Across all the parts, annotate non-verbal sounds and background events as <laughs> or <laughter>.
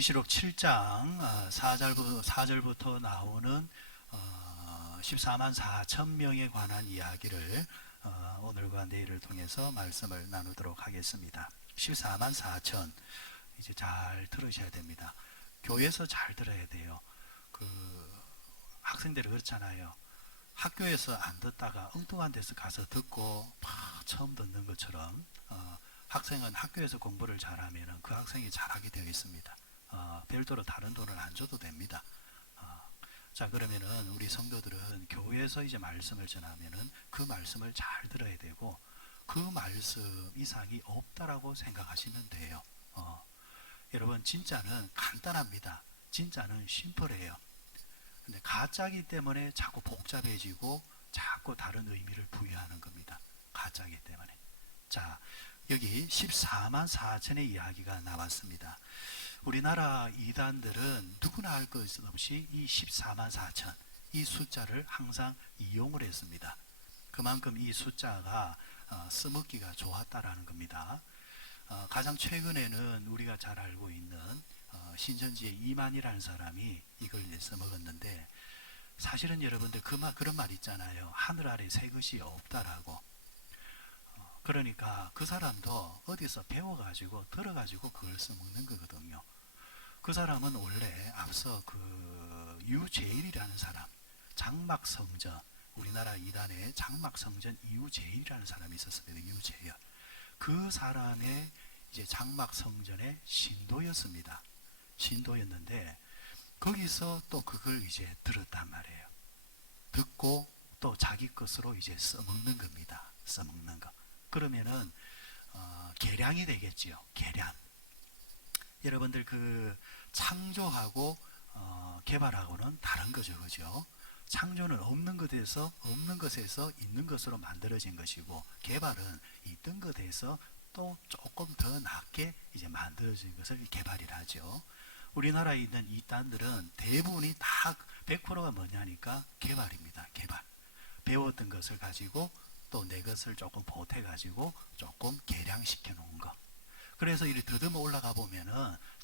자, 계시록 7장 4절부터, 4절부터 나오는 어, 14만 4천 명에 관한 이야기를 어, 오늘과 내일을 통해서 말씀을 나누도록 하겠습니다. 14만 4천 이제 잘 들으셔야 됩니다. 교회에서 잘 들어야 돼요. 그 학생들이 그렇잖아요. 학교에서 안 듣다가 엉뚱한 데서 가서 듣고 막 처음 듣는 것처럼 어, 학생은 학교에서 공부를 잘하면 그 학생이 잘하게 되어 있습니다. 어, 별도로 다른 돈을 안 줘도 됩니다. 어, 자 그러면은 우리 성도들은 교회에서 이제 말씀을 전하면은 그 말씀을 잘 들어야 되고 그 말씀 이상이 없다라고 생각하시면 돼요. 어, 여러분 진짜는 간단합니다. 진짜는 심플해요. 근데 가짜기 때문에 자꾸 복잡해지고 자꾸 다른 의미를 부여하는 겁니다. 가짜기 때문에. 자, 여기 14만 4천의 이야기가 나왔습니다. 우리나라 이단들은 누구나 할 것 없이 이 14만 4천 이 숫자를 항상 이용을 했습니다. 그만큼 이 숫자가 어, 써먹기가 좋았다라는 겁니다. 어, 가장 최근에는 우리가 잘 알고 있는 어, 신천지의 이만이라는 사람이 이걸 써먹었는데 사실은 여러분들 그 말, 그런 말 있잖아요. 하늘 아래 새 것이 없다라고. 어, 그러니까 그 사람도 어디서 배워가지고 들어가지고 그걸 써먹는 거거든요. 그 사람은 원래 앞서 그 유제일이라는 사람, 장막성전, 우리나라 이단의 장막성전 이유제일이라는 사람이 있었습니다. 유제일. 그 사람의 이제 장막성전의 신도였습니다. 신도였는데 거기서 또 그걸 이제 들었단 말이에요. 듣고 또 자기 것으로 이제 써먹는 겁니다. 써먹는 거. 그러면은 어, 계량이 되겠지요. 계량. 여러분들 그 창조하고 어, 개발하고는 다른 거죠, 그죠? 창조는 없는 것에서 없는 것에서 있는 것으로 만들어진 것이고 개발은 있던 것에서 또 조금 더 낫게 이제 만들어진 것을 개발이라 하죠. 우리나라에 있는 이단들은 대부분이 다 100%가 뭐냐니까 개발입니다. 개발. 배웠던 것을 가지고 또 내 것을 조금 보태 가지고 조금 개량시켜 놓은 거. 그래서 이리 더듬어 올라가 보면은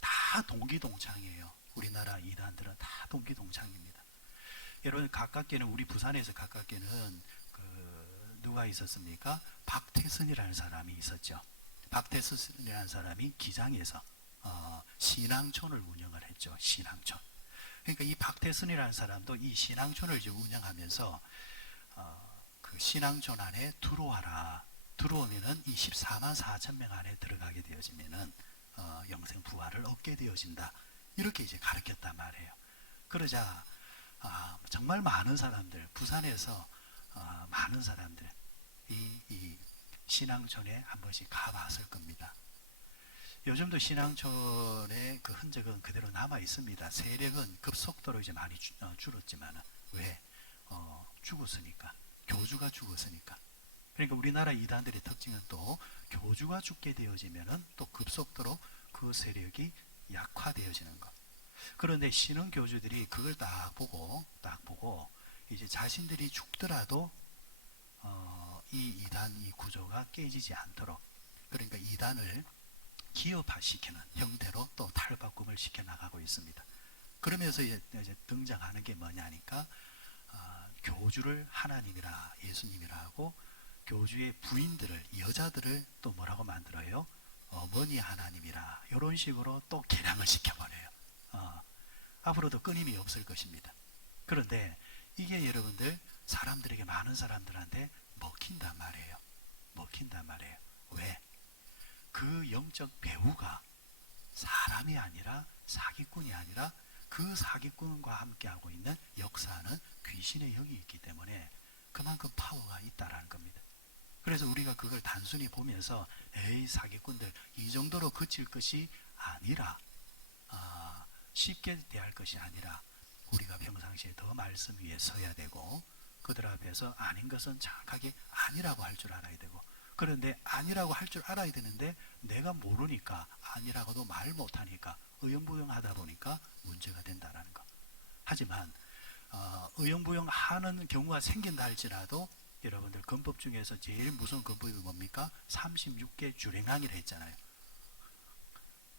다 동기동창이에요. 우리나라 이단들은 다 동기동창입니다. 여러분 가깝게는 우리 부산에서 가깝게는 그 누가 있었습니까? 박태선이라는 사람이 있었죠. 박태선이라는 사람이 기장에서 어, 신앙촌을 운영을 했죠. 신앙촌. 그러니까 이 박태선이라는 사람도 이 신앙촌을 이제 운영하면서 어, 그 신앙촌 안에 들어와라. 들어오면은 이 14만 4천 명 안에 들어가게 되어지면은 어, 영생 부활을 얻게 되어진다. 이렇게 이제 가르쳤단 말이에요. 그러자 아, 정말 많은 사람들 부산에서 어, 많은 사람들 이, 이 신앙촌에 한 번씩 가봤을 겁니다. 요즘도 신앙촌의 그 흔적은 그대로 남아 있습니다. 세력은 급속도로 이제 많이 주, 어, 줄었지만 왜 어, 죽었으니까 교주가 죽었으니까. 그러니까 우리나라 이단들의 특징은 또 교주가 죽게 되어지면은 또 급속도로 그 세력이 약화되어지는 것. 그런데 신흥 교주들이 그걸 딱 보고 딱 보고 이제 자신들이 죽더라도 어, 이 이단 이 구조가 깨지지 않도록 그러니까 이단을 기업화시키는 형태로 또 탈바꿈을 시켜 나가고 있습니다. 그러면서 이제, 등장하는 게 뭐냐니까 어, 교주를 하나님이라 예수님이라 하고 교주의 부인들을 여자들을 또 뭐라고 만들어요? 어머니 하나님이라 이런 식으로 또 개량을 시켜버려요. 어, 앞으로도 끊임이 없을 것입니다. 그런데 이게 여러분들 사람들에게 많은 사람들한테 먹힌단 말이에요. 먹힌단 말이에요. 왜? 그 영적 배우가 사람이 아니라 사기꾼이 아니라 그 사기꾼과 함께하고 있는 역사는 귀신의 영이 있기 때문에 그만큼 파워가 있다라는 겁니다. 그래서 우리가 그걸 단순히 보면서 에이 사기꾼들 이 정도로 그칠 것이 아니라 아, 쉽게 대할 것이 아니라 우리가 평상시에 더 말씀 위에 서야 되고 그들 앞에서 아닌 것은 정확하게 아니라고 할 줄 알아야 되고 그런데 아니라고 할 줄 알아야 되는데 내가 모르니까 아니라고도 말 못하니까 의용부용하다 보니까 문제가 된다라는 거. 하지만 어, 의용부용하는 경우가 생긴다 할지라도 여러분들 건법 중에서 제일 무서운 건법이 뭡니까? 36개 주랭항이라 했잖아요.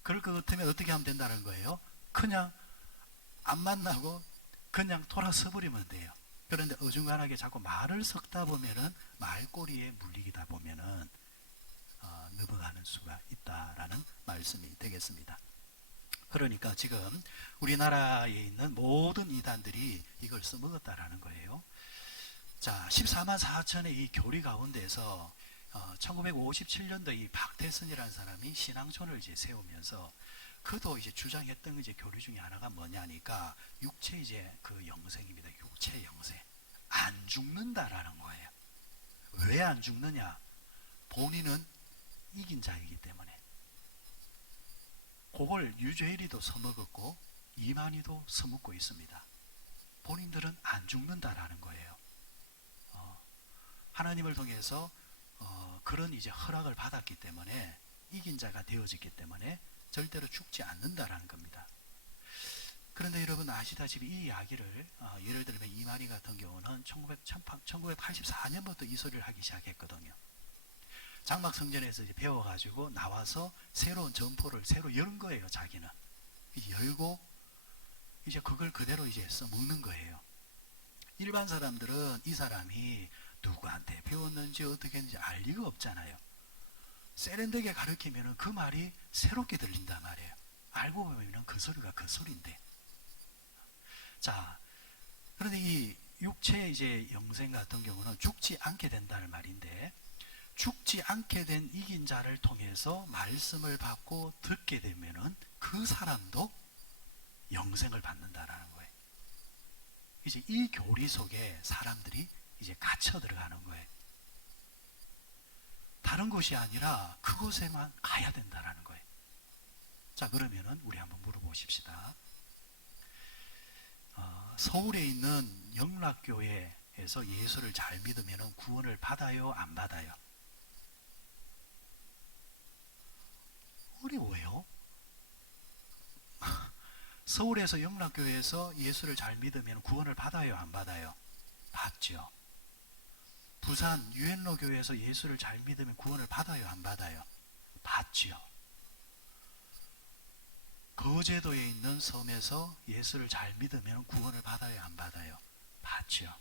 그럴 것 같으면 어떻게 하면 된다는 거예요? 그냥 안 만나고 그냥 돌아서 버리면 돼요. 그런데 어중간하게 자꾸 말을 섞다 보면은 말꼬리에 물리다 보면은 어, 넘어가는 수가 있다라는 말씀이 되겠습니다. 그러니까 지금 우리나라에 있는 모든 이단들이 이걸 써먹었다라는 거예요. 자, 14만 4천의 이 교리 가운데서 어, 1957년도 이 박태선이라는 사람이 신앙촌을 이제 세우면서 그도 이제 주장했던 이제 교리 중에 하나가 뭐냐니까 육체 이제 그 영생입니다. 육체 영생. 안 죽는다라는 거예요. 왜 안 죽느냐? 본인은 이긴 자이기 때문에. 그걸 유죄일이도 써먹었고 이만희도 써먹고 있습니다. 본인들은 안 죽는다라는 거예요. 어, 하나님을 통해서 어, 그런 이제 허락을 받았기 때문에 이긴 자가 되어졌기 때문에 절대로 죽지 않는다라는 겁니다. 그런데 여러분 아시다시피 이 이야기를 어, 예를 들면 이만희 같은 경우는 1900, 1984년부터 이 소리를 하기 시작했거든요. 장막 성전에서 이제 배워가지고 나와서 새로운 점포를 새로 연 거예요. 자기는 열고 이제 그걸 그대로 이제 써먹는 거예요. 일반 사람들은 이 사람이 누구한테 배웠는지 어떻게 했는지 알 리가 없잖아요. 세련되게 가르치면 그 말이 새롭게 들린단 말이에요. 알고 보면 그 소리가 그 소리인데. 자, 그런데 이 육체의 이제 영생 같은 경우는 죽지 않게 된다는 말인데, 죽지 않게 된 이긴 자를 통해서 말씀을 받고 듣게 되면은 그 사람도 영생을 받는다라는 거예요. 이제 이 교리 속에 사람들이 이제 갇혀 들어가는 거예요. 다른 곳이 아니라 그곳에만 가야 된다라는 거예요. 자, 그러면은 우리 한번 물어보십시다. 어, 서울에 있는 영락교회에서 예수를 잘 믿으면 구원을 받아요, 안 받아요? 어려워요. <laughs> 서울에서 영락교회에서 예수를 잘 믿으면 구원을 받아요, 안 받아요? 받죠. 부산 유엔로 교회에서 예수를 잘 믿으면 구원을 받아요, 안 받아요? 받지요. 거제도에 있는 섬에서 예수를 잘 믿으면 구원을 받아요, 안 받아요? 받죠.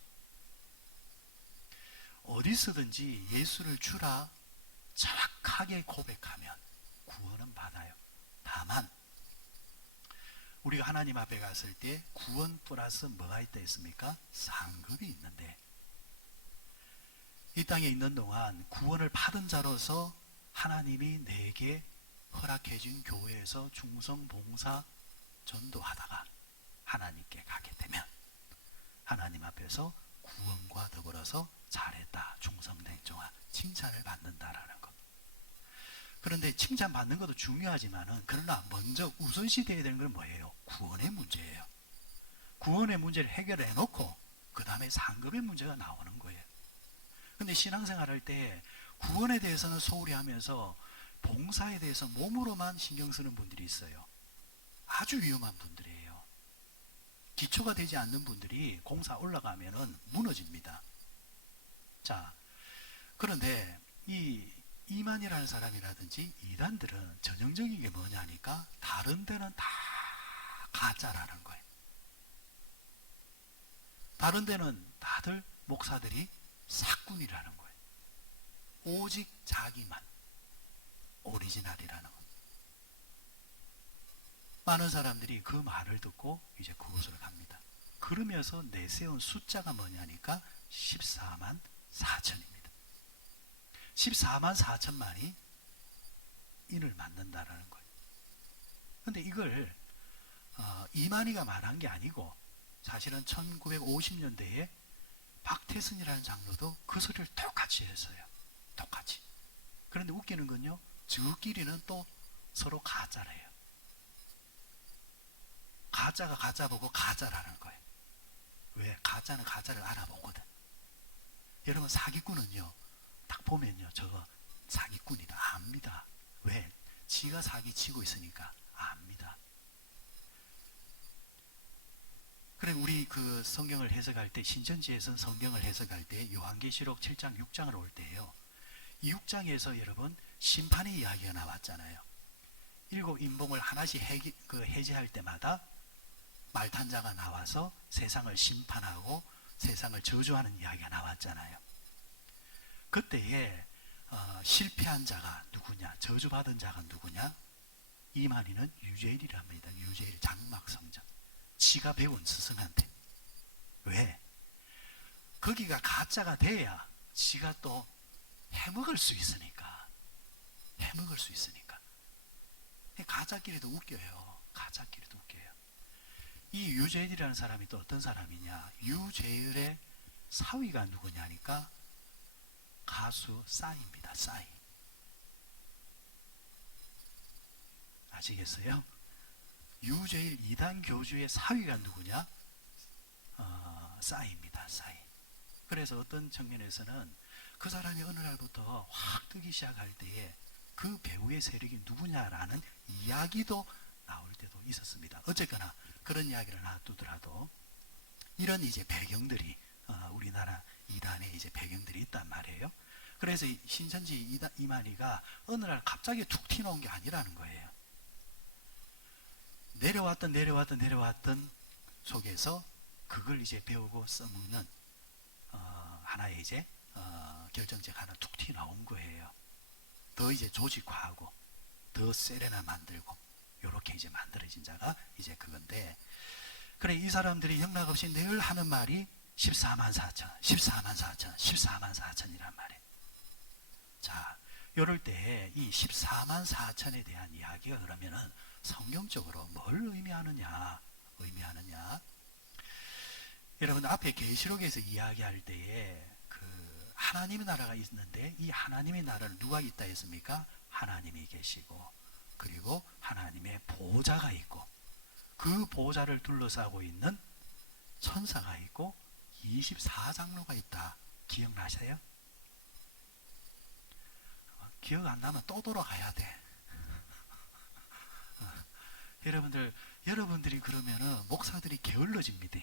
어디서든지 예수를 주라 정확하게 고백하면 구원은 받아요. 다만 우리가 하나님 앞에 갔을 때 구원 플러스 뭐가 있다 했습니까? 상급이 있는데 이 땅에 있는 동안 구원을 받은 자로서 하나님이 내게 허락해 준 교회에서 충성 봉사 전도하다가 하나님께 가게 되면 하나님 앞에서 구원과 더불어서 잘했다 충성된 종아 칭찬을 받는다라는 것. 그런데 칭찬 받는 것도 중요하지만은 그러나 먼저 우선시 되어야 되는 건 뭐예요? 구원의 문제예요. 구원의 문제를 해결해 놓고 그 다음에 상급의 문제가 나오는 거예요. 근데 신앙생활 할 때 구원에 대해서는 소홀히 하면서 봉사에 대해서 몸으로만 신경 쓰는 분들이 있어요. 아주 위험한 분들이에요. 기초가 되지 않는 분들이 공사 올라가면은 무너집니다. 자, 그런데 이 이만이라는 사람이라든지 이단들은 전형적인 게 뭐냐니까 다른 데는 다 가짜라는 거예요. 다른 데는 다들 목사들이 사꾼이라는 거예요. 오직 자기만 오리지널이라는 것. 많은 사람들이 그 말을 듣고 이제 그곳으로 갑니다. 그러면서 내세운 숫자가 뭐냐니까 14만 4천입니다. 14만 4천만이 인을 만든다라는 거예요. 근데 이걸 어, 이만희가 말한 게 아니고 사실은 1950년대에 박태선이라는 장로도 그 소리를 똑같이 했어요. 똑같이. 그런데 웃기는 건요. 저끼리는 또 서로 가짜래요. 가짜가 가짜 보고 가짜라는 거예요. 왜? 가짜는 가짜를 알아보거든. 여러분 사기꾼은요. 딱 보면요. 저거 사기꾼이다. 압니다. 왜? 지가 사기 치고 있으니까 압니다. 그래 우리 그 성경을 해석할 때 신천지에서 성경을 해석할 때 요한계시록 7장 6장을 올 때예요. 이 6장에서 여러분 심판의 이야기가 나왔잖아요. 일곱 인봉을 하나씩 해기, 그 해제할 때마다 말탄자가 나와서 세상을 심판하고 세상을 저주하는 이야기가 나왔잖아요. 그때에 어, 실패한 자가 누구냐? 저주받은 자가 누구냐? 이만희는 유제일이랍니다. 유제일 장막 성전. 지가 배운 스승한테. 왜? 거기가 가짜가 돼야 지가 또 해먹을 수 있으니까. 해먹을 수 있으니까. 가짜끼리도 웃겨요. 가짜끼리도 웃겨요. 이 유제일이라는 사람이 또 어떤 사람이냐? 유제일의 사위가 누구냐니까 가수 싸이입니다. 싸이. 아시겠어요? 유제일 이단 교주의 사위가 누구냐? 어, 싸이입니다. 싸이. 그래서 어떤 측면에서는 그 사람이 어느 날부터 확 뜨기 시작할 때에 그 배우의 세력이 누구냐라는 이야기도 나올 때도 있었습니다. 어쨌거나 그런 이야기를 놔두더라도 이런 이제 배경들이 어, 우리나라 이단에 이제 배경들이 있단 말이에요. 그래서 이 신천지 이만희가 어느 날 갑자기 툭 튀어나온 게 아니라는 거예요. 내려왔던 내려왔던 내려왔던 속에서 그걸 이제 배우고 써먹는 어, 하나의 이제 어, 결정책 하나 툭 튀어나온 거예요. 더 이제 조직화하고 더 세레나 만들고 요렇게 이제 만들어진 자가 이제 그건데 그래 이 사람들이 영락 없이 늘 하는 말이 14만 4천 14만 4천 14만 4천이란 말이에요 자 요럴 때 이 14만 4천에 대한 이야기가 그러면은 성경적으로 뭘 의미하느냐 의미하느냐 여러분 앞에 계시록에서 이야기할 때에 그 하나님의 나라가 있는데 이 하나님의 나라를 누가 있다 했습니까? 하나님이 계시고 그리고 하나님의 보좌가 있고 그 보좌를 둘러싸고 있는 천사가 있고 24장로가 있다. 기억나세요? 어, 기억 안 나면 또 돌아가야 돼. <laughs> 어, 여러분들, 여러분들이 그러면은 목사들이 게을러집니다.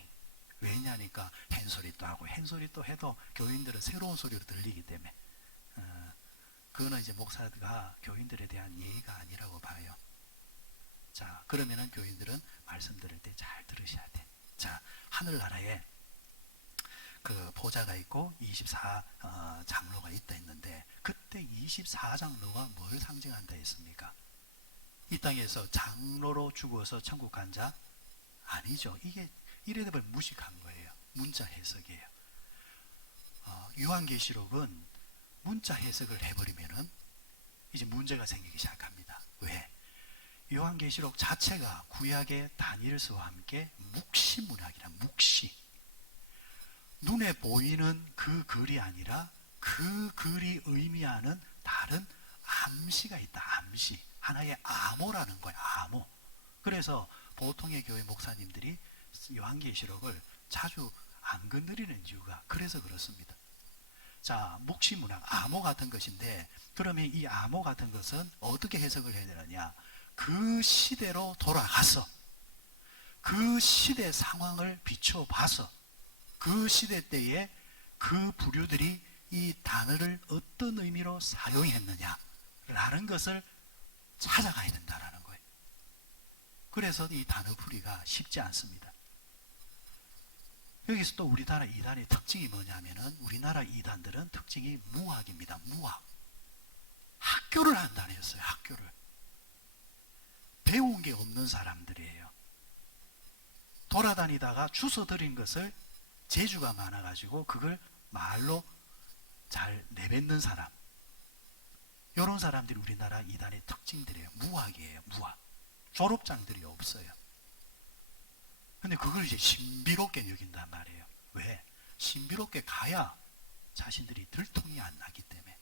왜냐니까 헨소리 또 하고 헨소리 또 해도 교인들은 새로운 소리로 들리기 때문에 어, 그거는 이제 목사가 교인들에 대한 예의가 아니라고 봐요. 자 그러면은 교인들은 말씀 들을 때 잘 들으셔야 돼. 자 하늘나라에 그 보좌가 있고 24 어, 장로가 있다 했는데 그때 24장로가 뭘 상징한다 했습니까? 이 땅에서 장로로 죽어서 천국 간 자 아니죠. 이게 이래 되면 무식한 거예요. 문자 해석이에요. 어, 요한계시록은 문자 해석을 해버리면은 이제 문제가 생기기 시작합니다. 왜? 요한계시록 자체가 구약의 다니엘서와 함께 묵시 문학이라 묵시. 눈에 보이는 그 글이 아니라 그 글이 의미하는 다른 암시가 있다. 암시. 하나의 암호라는 거야. 암호. 그래서 보통의 교회 목사님들이 요한계시록을 자주 안 건드리는 이유가 그래서 그렇습니다. 자, 묵시문학, 암호 같은 것인데 그러면 이 암호 같은 것은 어떻게 해석을 해야 되느냐? 그 시대로 돌아가서 그 시대 상황을 비춰봐서 그 시대 때에 그 부류들이 이 단어를 어떤 의미로 사용했느냐라는 것을 찾아가야 된다라는 거예요. 그래서 이 단어 풀이가 쉽지 않습니다. 여기서 또 우리나라 이단의 특징이 뭐냐면은 우리나라 이단들은 특징이 무학입니다. 무학. 학교를 안 다녔어요. 학교를. 배운 게 없는 사람들이에요. 돌아다니다가 주워 들인 것을 재주가 많아가지고 그걸 말로 잘 내뱉는 사람. 이런 사람들이 우리나라 이단의 특징들이에요. 무학이에요. 무학. 졸업장들이 없어요. 근데 그걸 이제 신비롭게 여긴단 말이에요. 왜? 신비롭게 가야 자신들이 들통이 안 나기 때문에.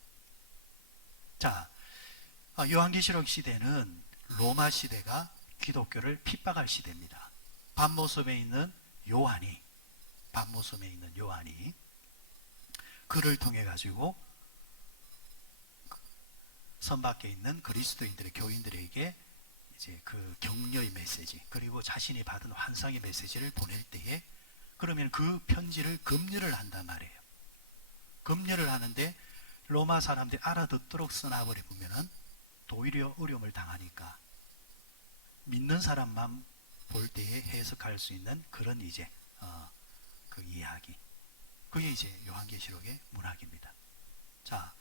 자, 아, 요한계시록 시대는 로마 시대가 기독교를 핍박할 시대입니다. 반모섬에 있는 요한이, 반모섬에 있는 요한이 그를 통해 가지고 선 밖에 있는 그리스도인들의 교인들에게 이제 그 격려의 메시지 그리고 자신이 받은 환상의 메시지를 보낼 때에 그러면 그 편지를 검열을 한단 말이에요. 검열을 하는데 로마 사람들이 알아듣도록 써놔버리면은 또 오히려 어려움을 당하니까 믿는 사람만 볼 때에 해석할 수 있는 그런 이제 어, 그 이야기. 그게 이제 요한계시록의 문학입니다. 자,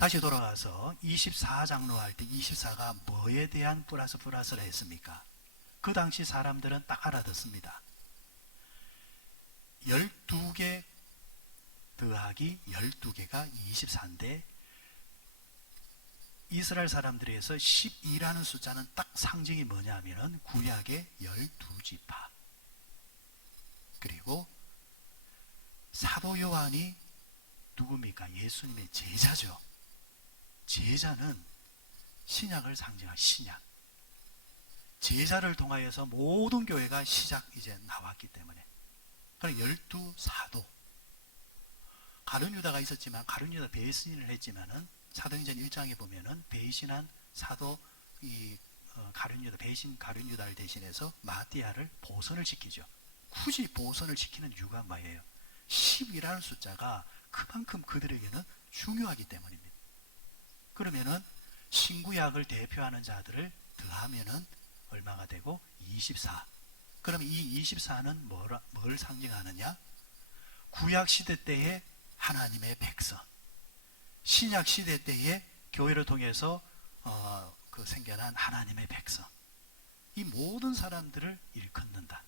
다시 돌아가서 24장로 할 때 24가 뭐에 대한 플러스 플러스를 했습니까? 그 당시 사람들은 딱 알아듣습니다. 12개 더하기 12개가 24인데 이스라엘 사람들에서 12라는 숫자는 딱 상징이 뭐냐면은 구약의 12지파. 그리고 사도 요한이 누굽니까? 예수님의 제자죠. 제자는 신약을 상징한 신약. 제자를 통하여서 모든 교회가 시작 이제 나왔기 때문에. 그럼 열두 사도. 가룟 유다가 있었지만 가룟 유다 배신을 했지만은 사도행전 1장에 보면은 배신한 사도 이 어, 가룟 유다 배신 가룟 유다를 대신해서 마띠아를 보선을 시키죠. 굳이 보선을 시키는 이유가 뭐예요? 10이라는 숫자가 그만큼 그들에게는 중요하기 때문입니다. 그러면은 신구약을 대표하는 자들을 더하면은 얼마가 되고 24. 그럼 이 24는 뭘, 뭘 상징하느냐? 구약 시대 때의 하나님의 백성. 신약 시대 때의 교회를 통해서 어, 그 생겨난 하나님의 백성. 이 모든 사람들을 일컫는다.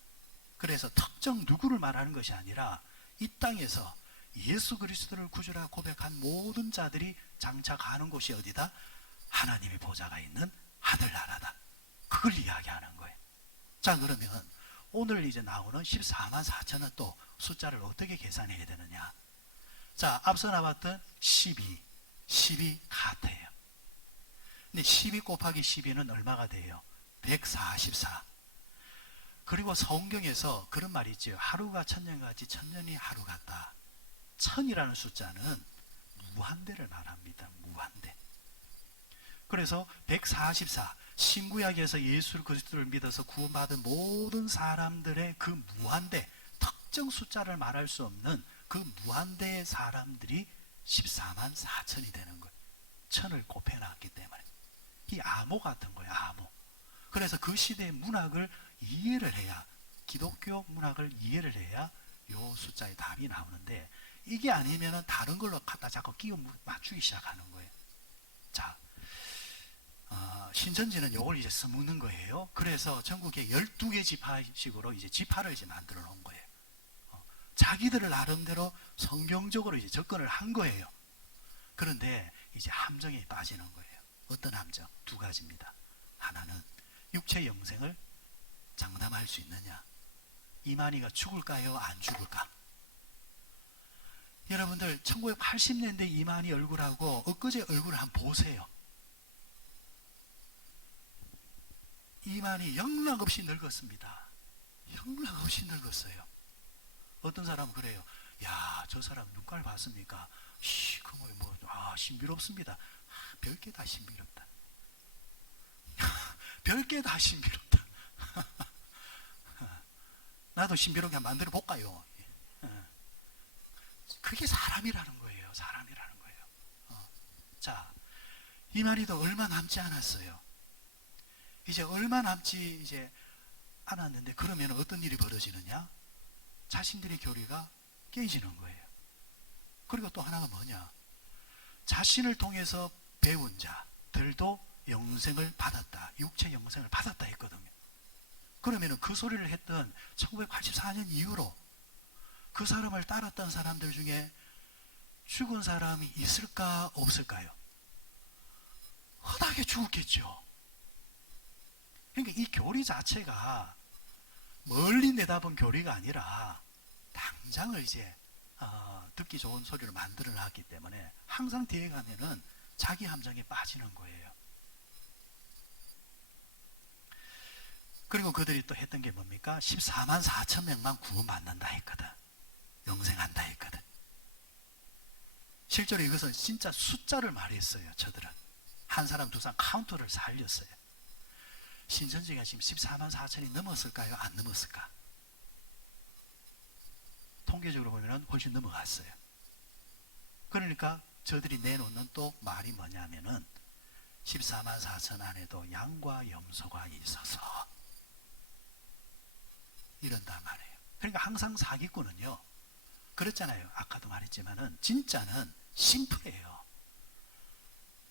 그래서 특정 누구를 말하는 것이 아니라 이 땅에서 예수 그리스도를 구주라 고백한 모든 자들이 장착하는 곳이 어디다? 하나님의 보좌가 있는 하늘나라다. 그걸 이야기하는 거예요. 자, 그러면 오늘 이제 나오는 14만 4천은 또 숫자를 어떻게 계산해야 되느냐? 자, 앞서 나왔던 12, 12 같아요. 근데 12 곱하기 12는 얼마가 돼요? 144. 그리고 성경에서 그런 말이 있죠. 하루가 천년같이 천년이 하루 같다. 천이라는 숫자는 무한대를 말합니다. 무한대. 그래서 144 신구약에서 예수 그리스도를 믿어서 구원받은 모든 사람들의 그 무한대 특정 숫자를 말할 수 없는 그 무한대의 사람들이 14만 4천이 되는 거예요. 천을 곱해놨기 때문에 이 암호 같은 거예요. 암호. 그래서 그 시대의 문학을 이해를 해야 기독교 문학을 이해를 해야 요 숫자의 답이 나오는데 이게 아니면은 다른 걸로 갖다 자꾸 끼워 맞추기 시작하는 거예요. 자, 어, 신천지는 요걸 이제 써먹는 거예요. 그래서 전국에 12개 지파식으로 이제 지파를 이제 만들어 놓은 거예요. 어, 자기들을 나름대로 성경적으로 이제 접근을 한 거예요. 그런데 이제 함정에 빠지는 거예요. 어떤 함정? 두 가지입니다. 하나는 육체 영생을 장담할 수 있느냐? 이만희가 죽을까요? 안 죽을까? 여러분들 1980년대 이만희 얼굴하고 엊그제 얼굴을 한번 보세요. 이만희 영락없이 늙었습니다. 영락없이 늙었어요. 어떤 사람은 그래요. 야, 저 사람 눈깔 봤습니까? 씨, 그거 뭐, 아, 신비롭습니다. 아, 별게 다 신비롭다. <laughs> 별게 다 신비롭다. <laughs> 나도 신비롭게 만들어 볼까요? 그게 사람이라는 거예요. 사람이라는 거예요. 어. 자, 이 말이도 얼마 남지 않았어요. 이제 얼마 남지 이제 않았는데 그러면 어떤 일이 벌어지느냐? 자신들의 교리가 깨지는 거예요. 그리고 또 하나가 뭐냐? 자신을 통해서 배운 자들도 영생을 받았다. 육체 영생을 받았다 했거든요. 그러면 그 소리를 했던 1984년 이후로 그 사람을 따랐던 사람들 중에 죽은 사람이 있을까 없을까요? 허다하게 죽었겠죠. 그러니까 이 교리 자체가 멀리 내다본 교리가 아니라 당장을 이제 어, 듣기 좋은 소리를 만들어 놨기 때문에 항상 뒤에 가면은 자기 함정에 빠지는 거예요. 그리고 그들이 또 했던 게 뭡니까? 14만 4천 명만 구원받는다 했거든. 영생 한다 했거든. 실제로 이것은 진짜 숫자를 말했어요. 저들은. 한 사람, 두 사람 카운터를 살렸어요. 신천지가 지금 14만 4천이 넘었을까요? 안 넘었을까? 통계적으로 보면 훨씬 넘어갔어요. 그러니까 저들이 내놓는 또 말이 뭐냐면은 14만 4천 안에도 양과 염소가 있어서 이런단 말이에요. 그러니까 항상 사기꾼은요. 그렇잖아요. 아까도 말했지만은 진짜는 심플해요.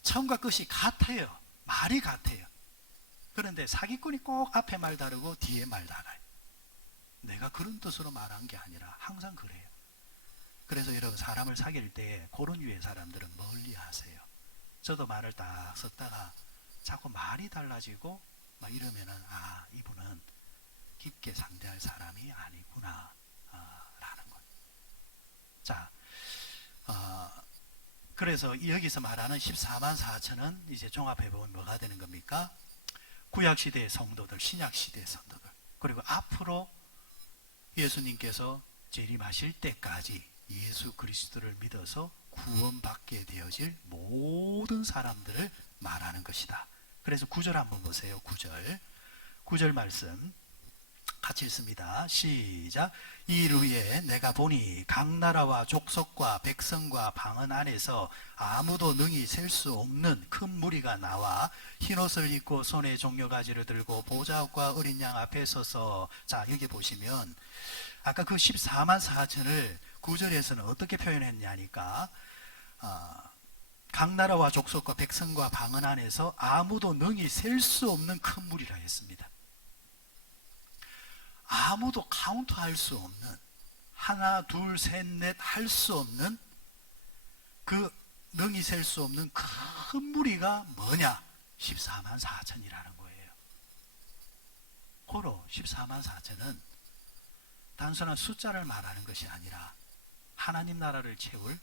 처음과 끝이 같아요. 말이 같아요. 그런데 사기꾼이 꼭 앞에 말 다르고 뒤에 말 달라요. 내가 그런 뜻으로 말한 게 아니라 항상 그래요. 그래서 여러분 사람을 사귈 때 그런 유의 사람들은 멀리 하세요. 저도 말을 딱 썼다가 자꾸 말이 달라지고 막 이러면은 아 이분은 깊게 상대할 사람이 아니구나. 자, 어, 그래서 여기서 말하는 14만 4천은 이제 종합해 보면 뭐가 되는 겁니까? 구약 시대의 성도들, 신약 시대의 성도들, 그리고 앞으로 예수님께서 재림하실 때까지 예수 그리스도를 믿어서 구원받게 되어질 모든 사람들을 말하는 것이다. 그래서 구절 한번 보세요. 구절. 구절 말씀 같이 읽습니다. 시작. 이일 후에 내가 보니 각 나라와 족속과 백성과 방언 안에서 아무도 능히 셀 수 없는 큰 무리가 나와 흰옷을 입고 손에 종려가지를 들고 보좌과 어린 양 앞에 서서 자 여기 보시면 아까 그 14만 4천을 구절에서는 어떻게 표현했냐니까 어, 각 나라와 족속과 백성과 방언 안에서 아무도 능히 셀 수 없는 큰 무리라 했습니다. 아무도 카운트할 수 없는 하나 둘 셋 넷 할 수 없는 그 능히 셀수 없는 큰 무리가 뭐냐? 14만 4천이라는 거예요. 고로 14만 4천은 단순한 숫자를 말하는 것이 아니라 하나님 나라를 채울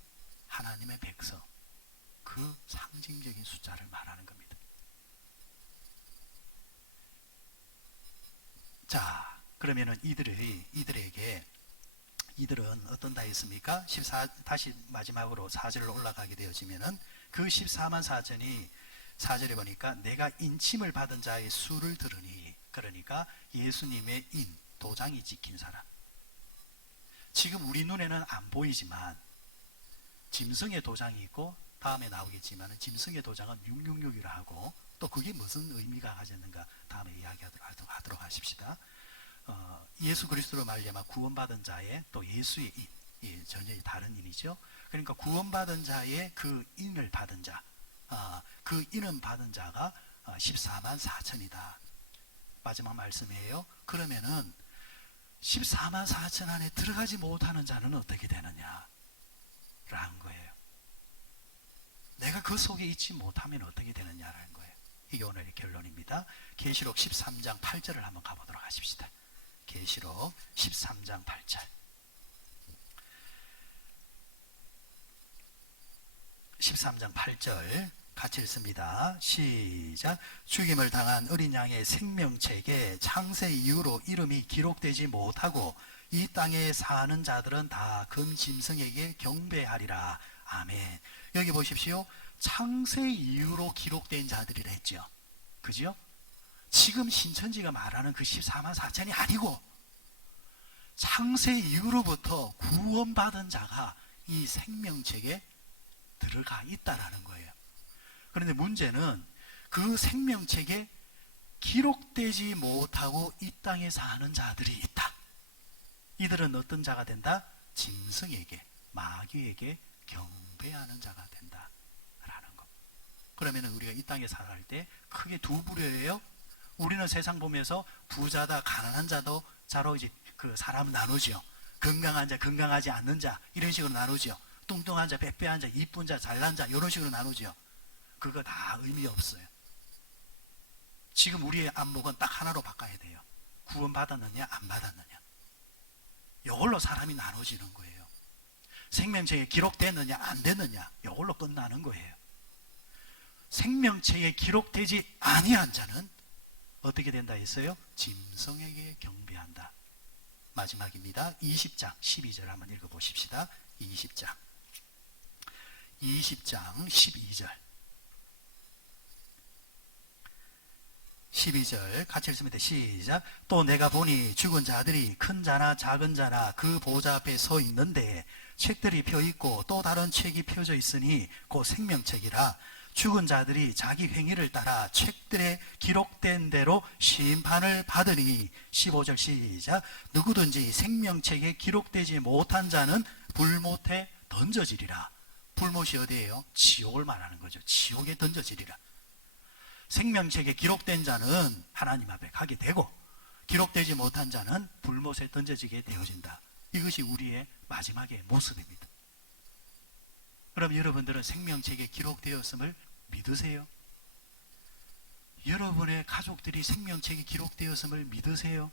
하나님의 백성 그 상징적인 숫자를 말하는 겁니다. 자, 그러면은 이들의 이들에게 이들은 어떤다 했습니까? 14 다시 마지막으로 4절로 올라가게 되어지면은 그 14만 4천이 4절에 보니까 내가 인침을 받은 자의 수를 들으니 그러니까 예수님의 인 도장이 찍힌 사람 지금 우리 눈에는 안 보이지만 짐승의 도장이 있고 다음에 나오겠지만 짐승의 도장은 666이라 하고 또 그게 무슨 의미가 가졌는가 다음에 이야기하도록 하도록 하십시다. 어, 예수 그리스도로 말미암아 구원받은 자의 또 예수의 인, 이 전혀 다른 인이죠. 그러니까 구원받은 자의 그 인을 받은 자, 어, 그 인은 받은 자가 어, 14만 4천이다. 마지막 말씀이에요. 그러면은 14만 4천 안에 들어가지 못하는 자는 어떻게 되느냐? 라는 거예요. 내가 그 속에 있지 못하면 어떻게 되느냐라는 거예요. 이게 오늘의 결론입니다. 계시록 13장 8절을 한번 가보도록 하십시다. 계시록 13장 8절. 13장 8절 같이 읽습니다. 시작. 죽임을 당한 어린 양의 생명책에 창세 이후로 이름이 기록되지 못하고 이 땅에 사는 자들은 다 금짐승에게 경배하리라. 아멘. 여기 보십시오. 창세 이후로 기록된 자들이라 했죠. 그죠? 지금 신천지가 말하는 그 14만 4천이 아니고 창세 이후로부터 구원받은 자가 이 생명책에 들어가 있다라는 거예요. 그런데 문제는 그 생명책에 기록되지 못하고 이 땅에 사는 자들이 있다. 이들은 어떤 자가 된다? 짐승에게, 마귀에게 경배하는 자가 된다. 라는 것. 그러면 우리가 이 땅에 살아갈 때 크게 두 부류예요. 우리는 세상 보면서 부자다, 가난한 자도 자로 이제 그 사람 나누죠. 건강한 자, 건강하지 않는 자, 이런 식으로 나누죠. 뚱뚱한 자, 빼빼한 자, 이쁜 자, 잘난 자, 이런 식으로 나누죠. 그거 다 의미 없어요. 지금 우리의 안목은 딱 하나로 바꿔야 돼요. 구원 받았느냐, 안 받았느냐. 이걸로 사람이 나눠지는 거예요. 생명체에 기록됐느냐, 안 됐느냐. 이걸로 끝나는 거예요. 생명체에 기록되지 아니한 자는 어떻게 된다 했어요? 짐승에게 경배한다. 마지막입니다. 20장 12절 한번 읽어 보십시다. 20장 20장 12절 12절 같이 읽습니다. 시작. 또 내가 보니 죽은 자들이 큰 자나 작은 자나 그 보좌 앞에 서 있는데 책들이 펴 있고 또 다른 책이 펴져 있으니 곧 생명책이라 죽은 자들이 자기 행위를 따라 책들에 기록된 대로 심판을 받으니 15절 시작. 누구든지 생명책에 기록되지 못한 자는 불못에 던져지리라. 불못이 어디예요? 지옥을 말하는 거죠. 지옥에 던져지리라. 생명책에 기록된 자는 하나님 앞에 가게 되고 기록되지 못한 자는 불못에 던져지게 되어진다. 이것이 우리의 마지막의 모습입니다. 그럼 여러분들은 생명책에 기록되었음을 믿으세요? 여러분의 가족들이 생명책에 기록되었음을 믿으세요?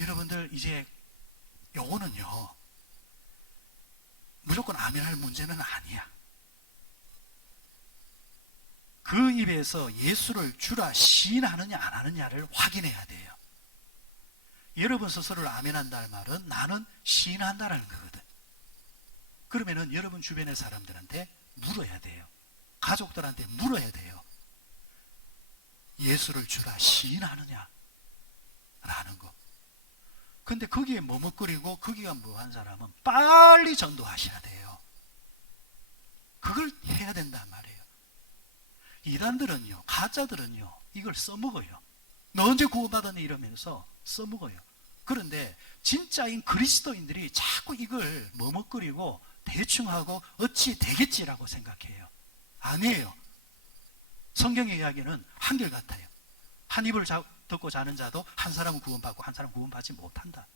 여러분들 이제 요거는요 무조건 아멘할 문제는 아니야. 그 입에서 예수를 주라 시인하느냐 안 하느냐를 확인해야 돼요. 여러분 스스로를 아멘한다는 말은 나는 시인한다라는 거거든. 그러면은 여러분 주변의 사람들한테 물어야 돼요. 가족들한테 물어야 돼요. 예수를 주라 시인하느냐? 라는 거. 근데 거기에 머뭇거리고 거기가 뭐한 사람은 빨리 전도하셔야 돼요. 그걸 해야 된단 말이에요. 이단들은요, 가짜들은요, 이걸 써먹어요. 너 언제 구원받았니? 이러면서 써먹어요. 그런데 진짜인 그리스도인들이 자꾸 이걸 머뭇거리고 대충하고 어찌 되겠지라고 생각해요. 아니에요. 성경의 이야기는 한결같아요. 한 입을 자, 듣고 자는 자도 한 사람은 구원받고 한 사람은 구원받지 못한다.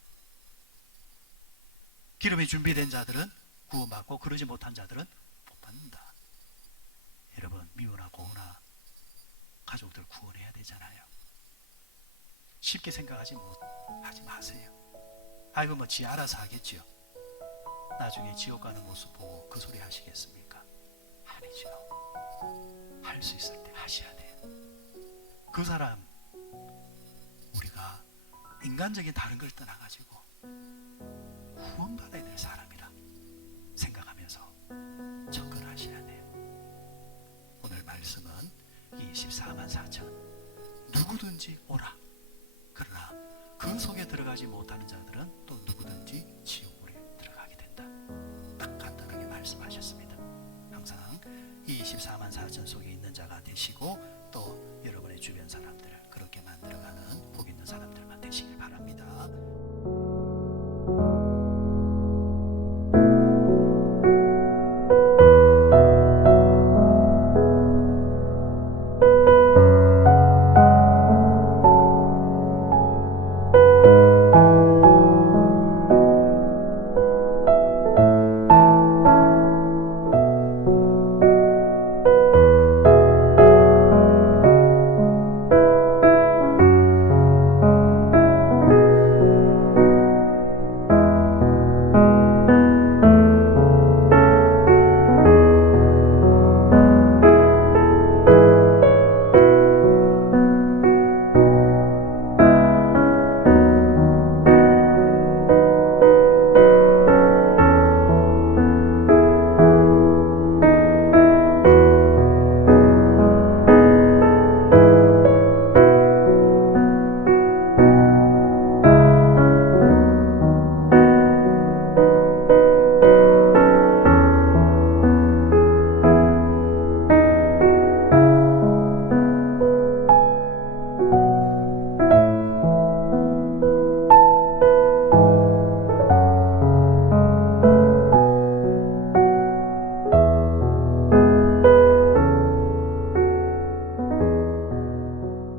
기름이 준비된 자들은 구원받고 그러지 못한 자들은 못 받는다. 여러분 미우나 고우나 가족들 구원해야 되잖아요. 쉽게 생각하지 못 하지 마세요. 아이고 뭐 지 알아서 하겠지요. 나중에 지옥 가는 모습 보고 그 소리 하시겠습니까? 아니죠. 할 수 있을 때 하셔야 돼요. 그 사람 우리가 인간적인 다른 걸 떠나가지고 구원받아야 될 사람이라 생각하면서 접근하셔야 돼요. 오늘 말씀은 이 14만 4천 누구든지 오라. 그러나 그 속에 들어가지 못하는 자들은 또 누구든지 지옥으로 들어가게 된다. 딱 간단하게 말씀하셨습니다. 항상 이 24만 4천 속에 있는 자가 되시고 또 여러분의 주변 사람들을 그렇게 만들어가는 복 있는 사람들만 되시길 바랍니다.